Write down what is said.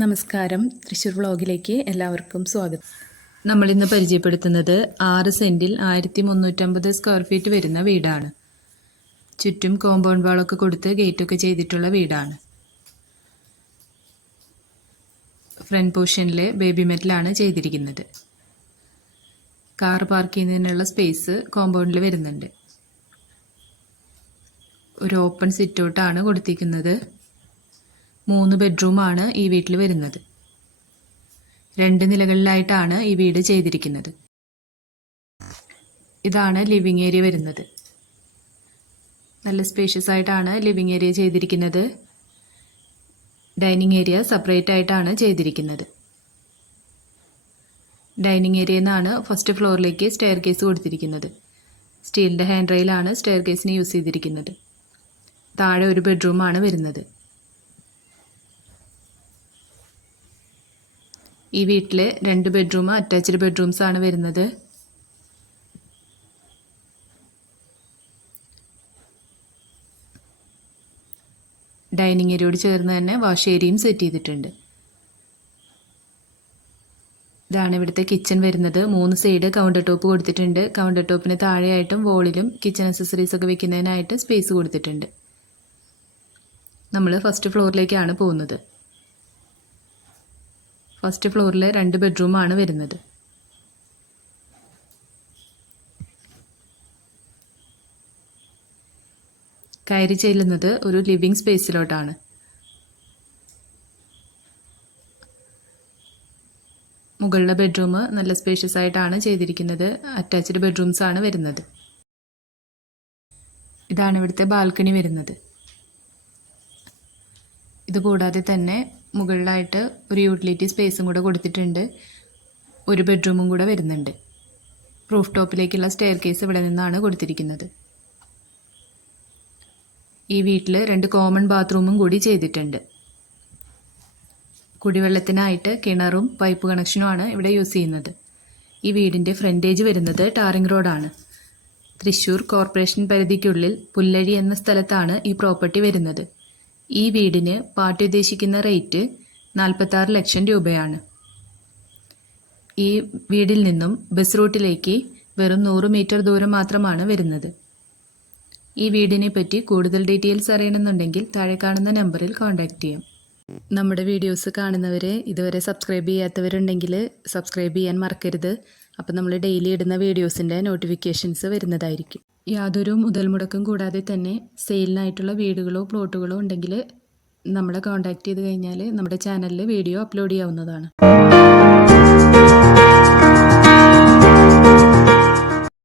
നമസ്കാരം. തൃശ്ശൂർ വ്ളോഗിലേക്ക് എല്ലാവർക്കും സ്വാഗതം. നമ്മളിന്ന് പരിചയപ്പെടുത്തുന്നത് ആറ് സെന്റിൽ ആയിരത്തി മുന്നൂറ്റമ്പത് സ്ക്വയർ ഫീറ്റ് വരുന്ന വീടാണ്. ചുറ്റും കോമ്പൗണ്ട് വാളൊക്കെ കൊടുത്ത് ഗേറ്റൊക്കെ ചെയ്തിട്ടുള്ള വീടാണ്. ഫ്രണ്ട് പോർഷനിൽ ബേബി മെറ്റലാണ് ചെയ്തിരിക്കുന്നത്. കാർ പാർക്ക് ചെയ്യുന്നതിനുള്ള സ്പേസ് കോമ്പൗണ്ടിൽ വരുന്നുണ്ട്. ഒരു ഓപ്പൺ സിറ്റൗട്ടാണ് കൊടുത്തിരിക്കുന്നത്. മൂന്ന് ബെഡ്റൂമാണ് ഈ വീട്ടിൽ വരുന്നത്. രണ്ട് നിലകളിലായിട്ടാണ് ഈ വീട് ചെയ്തിരിക്കുന്നത്. ഇതാണ് ലിവിങ് ഏരിയ വരുന്നത്. നല്ല സ്പേഷ്യസ് ആയിട്ടാണ് ലിവിങ് ഏരിയ ചെയ്തിരിക്കുന്നത്. ഡൈനിങ് ഏരിയ സെപ്പറേറ്റ് ആയിട്ടാണ് ചെയ്തിരിക്കുന്നത്. ഡൈനിങ് ഏരിയയിൽ നിന്നാണ് ഫസ്റ്റ് ഫ്ലോറിലേക്ക് സ്റ്റെയർ കേസ് കൊടുത്തിരിക്കുന്നത് സ്റ്റീലിന്റെ ഹാൻഡ് റെയിലാണ് സ്റ്റെയർ കേസിന് യൂസ് ചെയ്തിരിക്കുന്നത്. താഴെ ഒരു ബെഡ്റൂമാണ് വരുന്നത്. ഈ വീട്ടിൽ രണ്ട് ബെഡ്റൂം അറ്റാച്ച്ഡ് ബെഡ്റൂംസ് ആണ് വരുന്നത്. ഡൈനിങ് ഏരിയയോട് ചേർന്ന് തന്നെ വാഷ് ഏരിയയും സെറ്റ് ചെയ്തിട്ടുണ്ട്. ഇതാണ് ഇവിടുത്തെ കിച്ചൺ വരുന്നത്. മൂന്ന് സൈഡ് കൗണ്ടർ ടോപ്പ് കൊടുത്തിട്ടുണ്ട്. കൗണ്ടർ ടോപ്പിന് താഴെയായിട്ടും വോളിലും കിച്ചൺ അക്സസറീസ് ഒക്കെ വെക്കുന്നതിനായിട്ട് സ്പേസ് കൊടുത്തിട്ടുണ്ട്. നമ്മൾ ഫസ്റ്റ് ഫ്ലോറിലേക്കാണ് പോകുന്നത്. ഫസ്റ്റ് ഫ്ലോറിൽ രണ്ട് ബെഡ്റൂമാണ് വരുന്നത്. കയറി ചെല്ലുന്നത് ഒരു ലിവിങ് സ്പേസിലോട്ടാണ്. മുകളിലെ ബെഡ്റൂം നല്ല സ്പേഷ്യസ് ആയിട്ടാണ് ചെയ്തിരിക്കുന്നത്. അറ്റാച്ച്ഡ് ബെഡ്റൂംസ് ആണ് വരുന്നത്. ഇതാണ് ഇവിടുത്തെ ബാൽക്കണി വരുന്നത്. ഇതുകൂടാതെ തന്നെ മുകളിലായിട്ട് ഒരു യൂട്ടിലിറ്റി സ്പേസും കൂടെ കൊടുത്തിട്ടുണ്ട്. ഒരു ബെഡ്റൂമും കൂടെ വരുന്നുണ്ട്. റൂഫ് ടോപ്പിലേക്കുള്ള സ്റ്റെയർ കേസ് ഇവിടെ നിന്നാണ് കൊടുത്തിരിക്കുന്നത്. ഈ വീട്ടിൽ രണ്ട് കോമൺ ബാത്റൂമും കൂടി ചെയ്തിട്ടുണ്ട്. കുടിവെള്ളത്തിനായിട്ട് കിണറും പൈപ്പ് കണക്ഷനുമാണ് ഇവിടെ യൂസ് ചെയ്യുന്നത്. ഈ വീടിന്റെ ഫ്രണ്ടേജ് വരുന്നത് ടാറിംഗ് റോഡാണ് തൃശ്ശൂർ കോർപ്പറേഷൻ പരിധിക്കുള്ളിൽ പുല്ലഴി എന്ന സ്ഥലത്താണ് ഈ പ്രോപ്പർട്ടി വരുന്നത്. ഈ വീടിന് പാർട്ടി ഉദ്ദേശിക്കുന്ന റേറ്റ് നാൽപ്പത്താറ് ലക്ഷം രൂപയാണ്. ഈ വീടിൽ നിന്നും ബസ് റൂട്ടിലേക്ക് വെറും നൂറ് മീറ്റർ ദൂരം മാത്രമാണ് വരുന്നത്. ഈ വീടിനെ പറ്റി കൂടുതൽ ഡീറ്റെയിൽസ് അറിയണമെന്നുണ്ടെങ്കിൽ താഴെ കാണുന്ന നമ്പറിൽ കോൺടാക്റ്റ് ചെയ്യാം. നമ്മുടെ വീഡിയോസ് കാണുന്നവരെ ഇതുവരെ സബ്സ്ക്രൈബ് ചെയ്യാത്തവരുണ്ടെങ്കിൽ സബ്സ്ക്രൈബ് ചെയ്യാൻ മറക്കരുത്. അപ്പം നമ്മൾ ഡെയിലി ഇടുന്ന വീഡിയോസിന്റെ നോട്ടിഫിക്കേഷൻസ് വരുന്നതായിരിക്കും. യാതൊരു മുതൽ മുടക്കും കൂടാതെ തന്നെ സെയിലിനായിട്ടുള്ള വീടുകളോ പ്ലോട്ടുകളോ ഉണ്ടെങ്കിൽ നമ്മളെ കോൺടാക്റ്റ് ചെയ്ത് കഴിഞ്ഞാൽ നമ്മുടെ ചാനലിൽ വീഡിയോ അപ്ലോഡ് ചെയ്യാവുന്നതാണ്.